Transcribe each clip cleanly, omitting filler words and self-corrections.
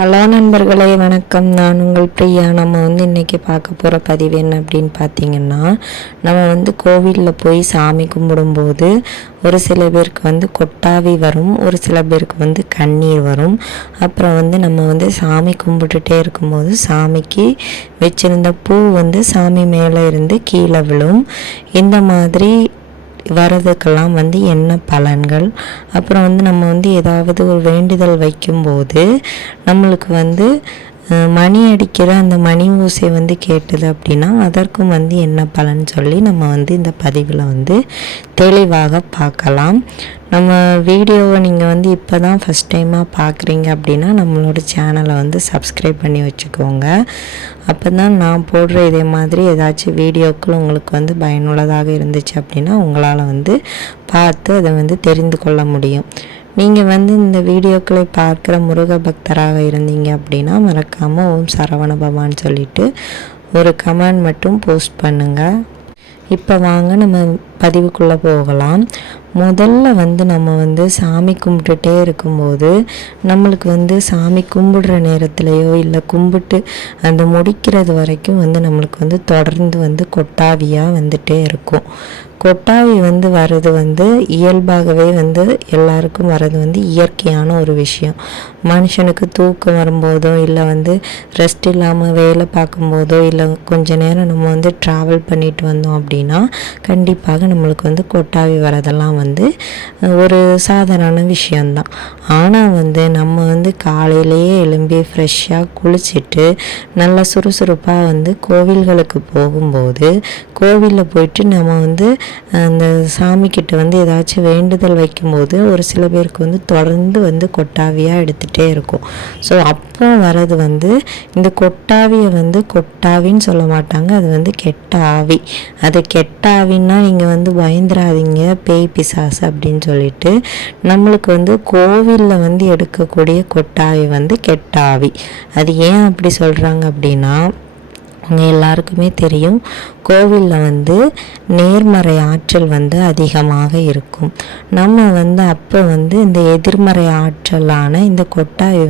Hello நண்பர்களே, வணக்கம். நான் உங்கள் பிரியா. நம்ம இன்றைக்கி பார்க்க போகிற பதிவு என்ன அப்படின்னு பார்த்தீங்கன்னா, நம்ம கோவிலில் போய் சாமி கும்பிடும்போது ஒரு சில பேருக்கு கொட்டாவி வரும், ஒரு சில பேருக்கு கண்ணீர் வரும். அப்புறம் நம்ம சாமி கும்பிட்டுட்டே இருக்கும்போது சாமிக்கு வச்சுருந்த பூ சாமி மேலே இருந்து கீழே விழும். இந்த மாதிரி வரதுக்கெல்லாம் என்ன பலன்கள், அப்புறம் நம்ம ஏதாவது ஒரு வேண்டுதல் வைக்கும்போது நம்மளுக்கு மணி அடிக்கிற அந்த மணி ஊசை கேட்டது அப்படின்னா அதற்கும் என்ன பலன் சொல்லி நம்ம இந்த பதிவில் தெளிவாக பார்க்கலாம். நம்ம வீடியோவை நீங்கள் இப்போ தான் ஃபஸ்ட் டைமாக பார்க்குறீங்க அப்படின்னா நம்மளோட சேனலை சப்ஸ்கிரைப் பண்ணி வச்சுக்கோங்க. அப்போ தான் நான் போடுற இதே மாதிரி ஏதாச்சும் வீடியோக்கள் உங்களுக்கு பயனுள்ளதாக இருந்துச்சு அப்படின்னா உங்களால் பார்த்து அதை தெரிந்து கொள்ள முடியும். நீங்கள் இந்த வீடியோக்களை பார்க்குற முருக பக்தராக இருந்தீங்க அப்படின்னா மறக்காமல் ஓம் சரவண பவான்னு சொல்லிவிட்டு ஒரு கமெண்ட் மட்டும் போஸ்ட் பண்ணுங்கள். இப்போ வாங்க நம்ம பதிவுக்குள்ளே போகலாம். முதல்ல நம்ம சாமி கும்பிட்டுட்டே இருக்கும்போது நம்மளுக்கு சாமி கும்பிடுற நேரத்துலையோ இல்லை கும்பிட்டு அந்த முடிக்கிறது வரைக்கும் நம்மளுக்கு தொடர்ந்து கொட்டாவியாக வந்துட்டே இருக்கும். கொட்டாவி வர்றது இயல்பாகவே எல்லாருக்கும் வர்றது இயற்கையான ஒரு விஷயம். மனுஷனுக்கு தூக்கம் வரும்போதோ இல்லை ரெஸ்ட் இல்லாமல் வேலை பார்க்கும்போதோ இல்லை கொஞ்ச நேரம் நம்ம ட்ராவல் பண்ணிட்டு வந்தோம் அப்படின்னா கண்டிப்பாக நம்மளுக்கு கொட்டாவி வரதெல்லாம் ஒரு சாதாரண விஷயந்தான். ஆனால் நம்ம காலையிலேயே எழும்பி ஃப்ரெஷ்ஷாக குளிச்சுட்டு நல்லா சுறுசுறுப்பாக கோவில்களுக்கு போகும்போது கோவிலில் போயிட்டு நம்ம அந்த சாமிக்கிட்ட ஏதாச்சும் வேண்டுதல் வைக்கும்போது ஒரு சில பேருக்கு தொடர்ந்து கொட்டாவியாக எடுத்துகிட்டே இருக்கும். ஸோ அப்போ வர்றது இந்த கொட்டாவியை கொட்டாவின்னு சொல்ல மாட்டாங்க, அது கெட்ட ஆவி. அது கெட்ட ஆவின்னா நீங்கள் பயந்துராதீங்க, பேய் பிசாசு அப்படின்னு சொல்லிட்டு. நம்மளுக்கு கோவிலில் எடுக்கக்கூடிய கொட்டாவி கெட்ட ஆவி. அது ஏன் அப்படி சொல்கிறாங்க அப்படின்னா, அவங்க எல்லாருக்குமே தெரியும், கோவிலில் நேர்மறை ஆற்றல் அதிகமாக இருக்கும். நம்ம அப்போ இந்த எதிர்மறை ஆற்றலான இந்த கொட்டாவி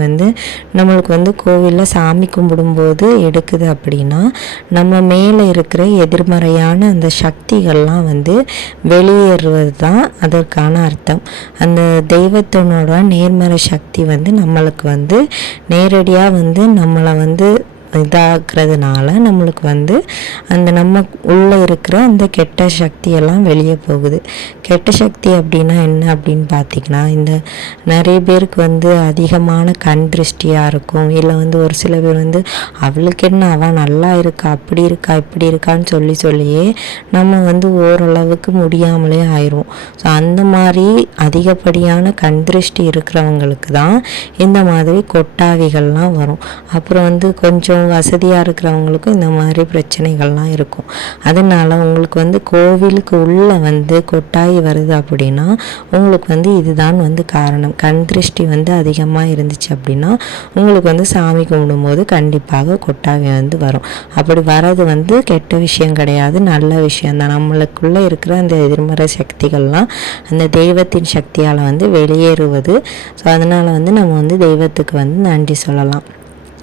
நம்மளுக்கு கோவிலில் சாமி கும்பிடும்போது எடுக்குது அப்படின்னா நம்ம மேலே இருக்கிற எதிர்மறையான அந்த சக்திகள்லாம் வெளியேறுவது தான் அதற்கான அர்த்தம். அந்த தெய்வத்தினோட நேர்மறை சக்தி நம்மளுக்கு நேரடியாக நம்மளை இதாகிறதுனால நம்மளுக்கு அந்த நம்ம உள்ளே இருக்கிற அந்த கெட்ட சக்தியெல்லாம் வெளியே போகுது. கெட்ட சக்தி அப்படின்னா என்ன அப்படின்னு பார்த்திங்கன்னா, இந்த நிறைய பேருக்கு அதிகமான கண் திருஷ்டியாக இருக்கும். இல்லை ஒரு சில பேர் அவளுக்கு என்ன, அவள் நல்லா இருக்கா, அப்படி இருக்கா, இப்படி இருக்கான்னு சொல்லியே நம்ம ஓரளவுக்கு முடியாமலே ஆயிடுவோம். ஸோ அந்த மாதிரி அதிகப்படியான கண் திருஷ்டி இருக்கிறவங்களுக்கு தான் இந்த மாதிரி கொட்டாவிகள்லாம் வரும். அப்புறம் கொஞ்சம் வசதியாக இருக்கிறவங்களுக்கும் இந்த மாதிரி பிரச்சனைகள்லாம் இருக்கும். அதனால் உங்களுக்கு கோவிலுக்கு உள்ளே கொட்டாய் வருது அப்படின்னா உங்களுக்கு இதுதான் காரணம். கண் திருஷ்டி அதிகமாக இருந்துச்சு அப்படின்னா உங்களுக்கு சாமி கும்பிடும்போது கண்டிப்பாக கொட்டாவி வரும். அப்படி வர்றது கெட்ட விஷயம் கிடையாது, நல்ல விஷயந்தான். நம்மளுக்குள்ளே இருக்கிற அந்த எதிர்மறை சக்திகள்லாம் அந்த தெய்வத்தின் சக்தியால் வெளியேறுவது. ஸோ அதனால் நம்ம தெய்வத்துக்கு நன்றி சொல்லலாம்.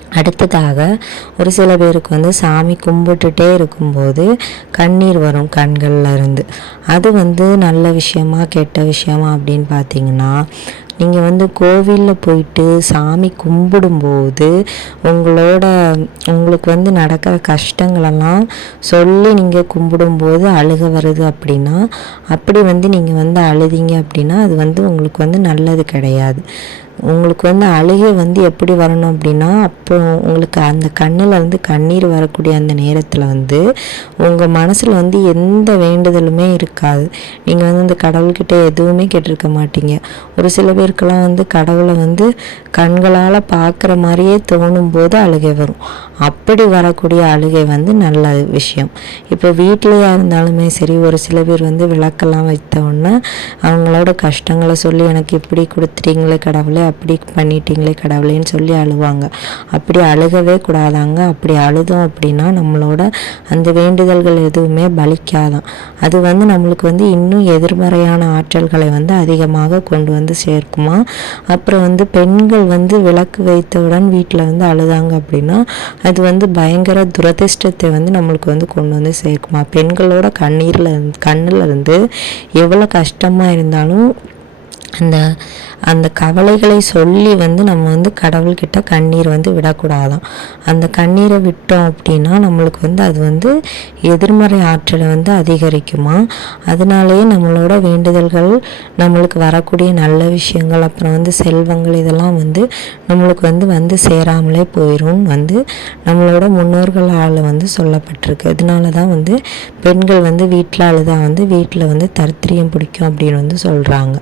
அடுத்ததாக ஒரு சில பேருக்கு சாமி கும்பிட்டுட்டே இருக்கும்போது கண்ணீர் வரும் கண்களில் இருந்து. அது நல்ல விஷயமா கெட்ட விஷயமா அப்படின்னு பார்த்தீங்கன்னா, நீங்கள் கோவிலில் போயிட்டு சாமி கும்பிடும்போது உங்களுக்கு நடக்கிற கஷ்டங்களெல்லாம் சொல்லி நீங்கள் கும்பிடும்போது அழுக வருது அப்படின்னா, அப்படி நீங்கள் அழுதிங்க அப்படின்னா அது உங்களுக்கு நல்லது கிடையாது. உங்களுக்கு அழுகை எப்படி வரணும் அப்படின்னா, அப்போ உங்களுக்கு அந்த கண்ணில் கண்ணீர் வரக்கூடிய அந்த நேரத்தில் உங்கள் மனசில் எந்த வேண்டுதலுமே இருக்காது. நீங்கள் அந்த கடவுள்கிட்ட எதுவுமே கேட்டிருக்க மாட்டீங்க. ஒரு சில பேருக்கெல்லாம் கடவுளை கண்களால் பார்க்குற மாதிரியே தோணும் போது அழுகை வரும். அப்படி வரக்கூடிய அழுகை நல்ல விஷயம். இப்போ வீட்டிலையா இருந்தாலுமே சரி, ஒரு சில பேர் விளக்கெல்லாம் வைத்த உடனே அவங்களோட கஷ்டங்களை சொல்லி எனக்கு இப்படி கொடுத்துட்டீங்களே கடவுளே அப்படி பண்ணிட்டீங்களே கடவுளேன்னு சொல்லி அழுவாங்க. அப்படி அழுகவே கூடாதாங்க. அப்படி அழுதோம் அப்படின்னா நம்மளோட அந்த வேண்டுதல்கள் எதுவுமே பலிக்காதான். அது வந்து நம்மளுக்கு வந்து இன்னும் எதிர்மறையான ஆற்றல்களை வந்து அதிகமாக கொண்டு வந்து சேர்க்குமா. அப்புறம் வந்து பெண்கள் வந்து விளக்கு வைத்தவுடன் வீட்டில் வந்து அழுதாங்க அப்படின்னா அது வந்து பயங்கர துரதிர்ஷ்டத்தை வந்து நம்மளுக்கு வந்து கொண்டு வந்து சேர்க்குமா. பெண்களோட கண்ணில் இருந்து எவ்வளோ கஷ்டமாக இருந்தாலும் அந்த அந்த கவலைகளை சொல்லி வந்து நம்ம வந்து கடவுள்கிட்ட கண்ணீர் வந்து விடக்கூடாதான். அந்த கண்ணீரை விட்டோம் அப்படின்னா நம்மளுக்கு வந்து அது வந்து எதிர்மறை ஆற்றலை வந்து அதிகரிக்குமா. அதனாலேயே நம்மளோட வேண்டுதல்கள், நம்மளுக்கு வரக்கூடிய நல்ல விஷயங்கள், அப்புறம் வந்து செல்வங்கள், இதெல்லாம் வந்து நம்மளுக்கு வந்து சேராமலே போயிடும் வந்து நம்மளோட முன்னோர்களால் வந்து சொல்லப்பட்டிருக்கு. அதனால தான் வந்து பெண்கள் வந்து வீட்டில் அழுதா வந்து வீட்டில் வந்து தரித்திரியம் பிடிக்கும் அப்படின்னு வந்து சொல்கிறாங்க.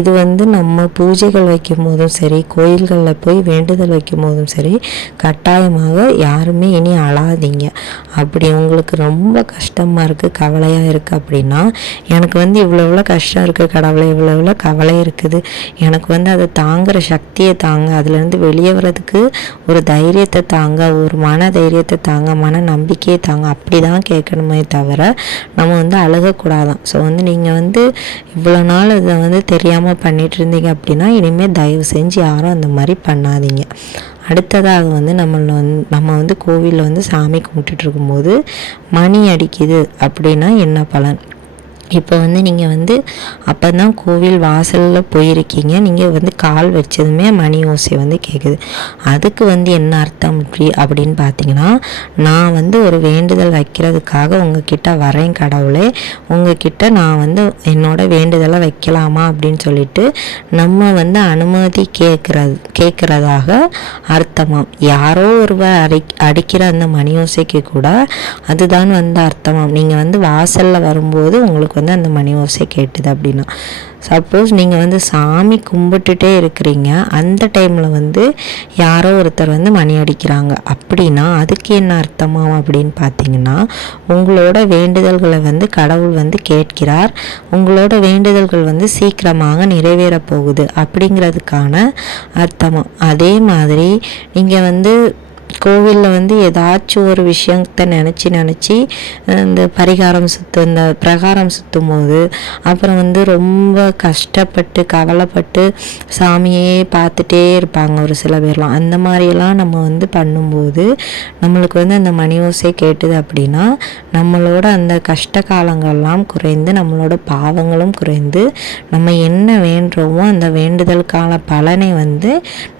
இது வந்து நம்ம பூஜைகள் வைக்கும் போதும் சரி, கோயில்களில் போய் வேண்டுதல் வைக்கும் போதும் சரி, கட்டாயமாக யாருமே இனி அழாதீங்க. அப்படி உங்களுக்கு ரொம்ப கஷ்டமாக இருக்குது, கவலையாக இருக்குது அப்படின்னா, எனக்கு வந்து இவ்வளோ கஷ்டம் இருக்குது கடவுளை, இவ்வளோ கவலை இருக்குது, எனக்கு வந்து அதை தாங்குகிற சக்தியை தாங்க, அதுலேருந்து வெளியே வர்றதுக்கு ஒரு தைரியத்தை தாங்க, ஒரு மன தைரியத்தை தாங்க, மன நம்பிக்கையை தாங்க, அப்படி தான் கேட்கணுமே தவிர நம்ம வந்து அழுகக்கூடாதான். ஸோ வந்து நீங்கள் வந்து இவ்வளோ நாள் இதை வந்து தெரியாமல் பண்ணிகிட்டு இருந்தீங்க அப்படின்னா இனிமேல் தயவு செஞ்சு யாரும் அந்த மாதிரி பண்ணாதீங்க. அடுத்ததாக வந்து நம்ம வந்து கோவிலில் வந்து சாமி கும்பிட்டுட்டு இருக்கும்போது மணி அடிக்குது அப்படின்னா என்ன பலன்? இப்போ வந்து நீங்கள் வந்து அப்போ தான் கோவில் வாசலில் போயிருக்கீங்க, நீங்கள் வந்து கால் வச்சதுமே மணி ஓசை வந்து கேட்குது. அதுக்கு வந்து என்ன அர்த்தம் அப்படின்னு பார்த்தீங்கன்னா, நான் வந்து ஒரு வேண்டுதல் வைக்கிறதுக்காக உங்ககிட்ட வரேன் கடவுளே, உங்ககிட்ட நான் வந்து என்னோட வேண்டுதலை வைக்கலாமா அப்படின்னு சொல்லிட்டு நம்ம வந்து அனுமதி கேட்குறதாக அர்த்தமாம். யாரோ ஒருவர் அடிக்கிற அந்த மணி ஓசைக்கு கூட அதுதான் வந்து அர்த்தமாம். நீங்கள் வந்து வாசலில் வரும்போது உங்களுக்கு வந்து அந்த மணி ஓசை கேட்டுது அப்படின்னா, சப்போஸ் நீங்கள் வந்து சாமி கும்பிட்டுட்டே இருக்கிறீங்க, அந்த டைமில் வந்து யாரோ ஒருத்தர் வந்து மணி அடிக்கிறாங்க அப்படின்னா அதுக்கு என்ன அர்த்தமாகும் அப்படின்னு பார்த்தீங்கன்னா, உங்களோட வேண்டுதல்களை வந்து கடவுள் வந்து கேட்கிறார், உங்களோட வேண்டுதல்கள் வந்து சீக்கிரமாக நிறைவேற போகுது அப்படிங்கிறதுக்கான அர்த்தமாக. அதே மாதிரி நீங்கள் வந்து கோவிலில் வந்து ஏதாச்சும் ஒரு விஷயத்தை நினச்சி இந்த இந்த பிரகாரம் சுற்றும் போது, அப்புறம் வந்து ரொம்ப கஷ்டப்பட்டு கவலைப்பட்டு சாமியே பார்த்துட்டே இருப்பாங்க ஒரு சில பேர்லாம். அந்த மாதிரியெல்லாம் நம்ம வந்து பண்ணும்போது நம்மளுக்கு வந்து அந்த மணி ஓசை கேட்டுது அப்படின்னா நம்மளோட அந்த கஷ்ட காலங்கள்லாம் குறைந்து, நம்மளோட பாவங்களும் குறைந்து, நம்ம என்ன வேண்டுறோமோ அந்த வேண்டுதலுக்கான பலனை வந்து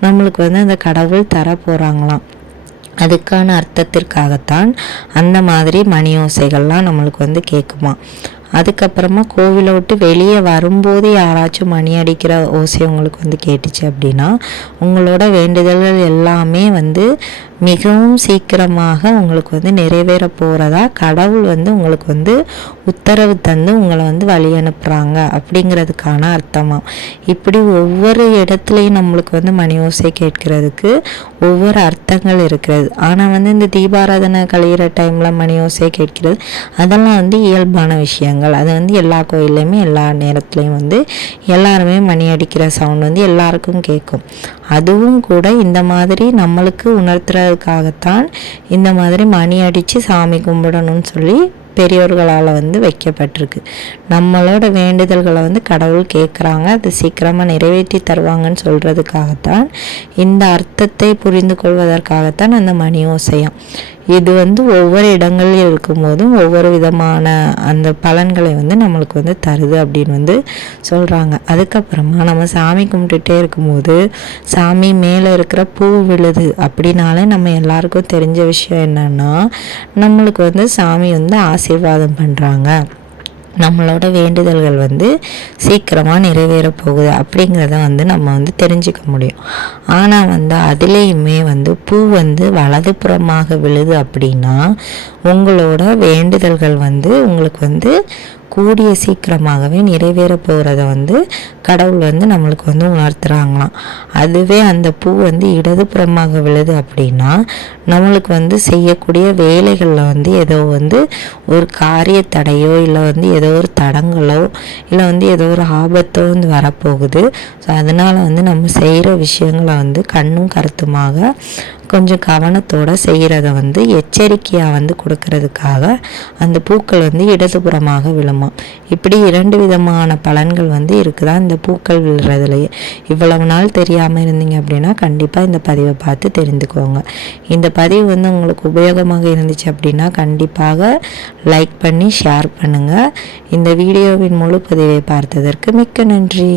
நம்மளுக்கு வந்து அந்த கடவுள் தர போகிறாங்களாம். அதுக்கான அர்த்தத்திற்காகத்தான் அந்த மாதிரி மணி ஓசைகள்லாம் நம்மளுக்கு வந்து கேட்குமா. அதுக்கப்புறமா கோவிலை விட்டு வெளியே வரும்போது யாராச்சும் மணி அடிக்கிற ஓசை உங்களுக்கு வந்து கேட்டுச்சு அப்படின்னா உங்களோட வேண்டுதல்கள் எல்லாமே வந்து மிகவும் சீக்கிரமாக உங்களுக்கு வந்து நிறைவேற போகிறதா கடவுள் வந்து உங்களுக்கு வந்து உத்தரவு தந்து உங்களை வந்து வழி அனுப்புகிறாங்க அப்படிங்கிறதுக்கான அர்த்தமாக. இப்படி ஒவ்வொரு இடத்துலையும் நம்மளுக்கு வந்து மணி ஓசை கேட்கிறதுக்கு ஒவ்வொரு அர்த்தங்கள் இருக்கிறது. ஆனால் வந்து இந்த தீபாராதனை கழிகிற டைமில் மணி ஓசை கேட்கிறது அதெல்லாம் வந்து இயல்பான விஷயங்கள். அது வந்து எல்லா கோயில்லையுமே எல்லா நேரத்துலையும் வந்து எல்லாருமே மணி அடிக்கிற சவுண்ட் வந்து எல்லாருக்கும் கேட்கும். அதுவும் கூட இந்த மாதிரி நம்மளுக்கு உணர்த்துறதுக்காகத்தான் இந்த மாதிரி மணி அடித்து சாமி கும்பிடணும்னு சொல்லி பெரியோர்களால் வந்து வைக்கப்பட்டிருக்கு. நம்மளோட வேண்டுதல்களை வந்து கடவுள் கேட்குறாங்க, அது சீக்கிரமாக நிறைவேற்றி தருவாங்கன்னு சொல்கிறதுக்காகத்தான், இந்த அர்த்தத்தை புரிந்து கொள்வதற்காகத்தான் அந்த மணி ஓசையம். இது வந்து ஒவ்வொரு இடங்களில் இருக்கும்போதும் ஒவ்வொரு விதமான அந்த பலன்களை வந்து நம்மளுக்கு வந்து தருது அப்படின்னு வந்து சொல்கிறாங்க. அதுக்கப்புறமா நம்ம சாமி கும்பிட்டுட்டே இருக்கும்போது சாமி மேலே இருக்கிற பூ விழுது அப்படின்னாலே நம்ம எல்லாருக்கும் தெரிஞ்ச விஷயம் என்னன்னா, நம்மளுக்கு வந்து சாமி வந்து ஆசீர்வாதம் பண்ணுறாங்க, நம்மளோட வேண்டுதல்கள் வந்து சீக்கிரமாக நிறைவேற போகுது அப்படிங்கிறத வந்து நம்ம வந்து தெரிஞ்சுக்க முடியும். ஆனால் வந்து அதுலேயுமே வந்து பூ வந்து வலதுபுறமாக விழுது அப்படின்னா உங்களோட வேண்டுதல்கள் வந்து உங்களுக்கு வந்து கூடிய சீக்கிரமாகவே நிறைவேற போகிறத வந்து கடவுள் வந்து நம்மளுக்கு வந்து உணர்த்துறாங்களாம். அதுவே அந்த பூ வந்து இடதுபுறமாக விழுது அப்படின்னா நம்மளுக்கு வந்து செய்யக்கூடிய வேலைகளில் வந்து ஏதோ வந்து ஒரு காரிய தடையோ இல்லை வந்து ஏதோ ஒரு தடங்களோ இல்லை வந்து ஏதோ ஒரு ஆபத்தோ வந்து வரப்போகுது. ஸோ அதனால் வந்து நம்ம செய்கிற விஷயங்களை வந்து கண்ணும் கருத்துமாக கொஞ்சம் கவனத்தோடு செய்கிறத வந்து எச்சரிக்கையாக வந்து கொடுக்கறதுக்காக அந்த பூக்கள் வந்து இடதுபுறமாக விழுமா. இப்படி 2 விதமான பலன்கள் வந்து இருக்குதா இந்த பூக்கள் விழுறதுலையே. இவ்வளவு நாள் தெரியாமல் இருந்தீங்க அப்படின்னா கண்டிப்பாக இந்த பதிவை பார்த்து தெரிந்துக்கோங்க. இந்த பதிவு வந்து உங்களுக்கு உபயோகமாக இருந்துச்சு அப்படின்னா கண்டிப்பாக லைக் பண்ணி ஷேர் பண்ணுங்கள். இந்த வீடியோவின் முழு பதிவை பார்த்ததற்கு மிக்க நன்றி.